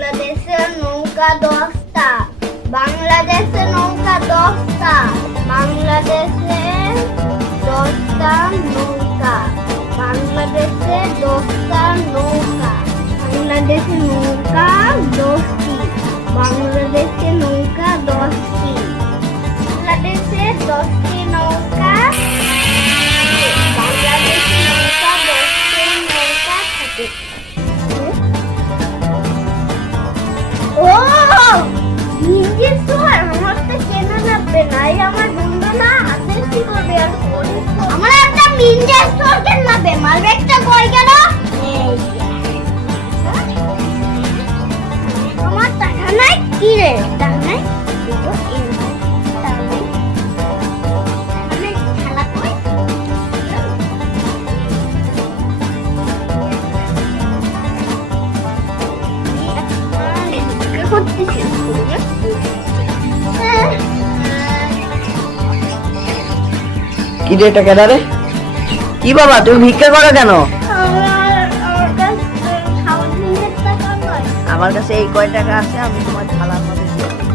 বাংলাদেশের নৌকা 10টা। বাংলাদেশের নৌকা 10টা। বাংলাদেশের 10টা নৌকা। বাংলাদেশের 10টা নৌকা। বাংলাদেশের নৌকা 10টি। বাংলাদেশের নৌকা 10টি। বাংলাদেশের 10টি নৌকা। বাংলাদেশের নৌকা 10টি নৌকা থাকে। ও ইংলিশ আমার তো চেনা যাবে না। এই আমার বন্ধু না হাতে কি করবে আর আমার একটা মিনজা স্টোর কেনা বে মালবেকটা কই গেল? আমার টাকা নাই কি রে? টাকা নাই তো এই টাকা নাই। মানে খেলা কই? কি রে টাকা রে? কি বাবা তুমি ভিক্ষা করো কেন? আমার কাছে এই কয় টাকা আছে, আমি তোমার থালার মধ্যে দিয়ে দেব।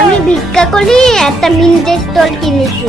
আমি ভিক্ষা করি একটা মিনজা স্টোর কিনেছি।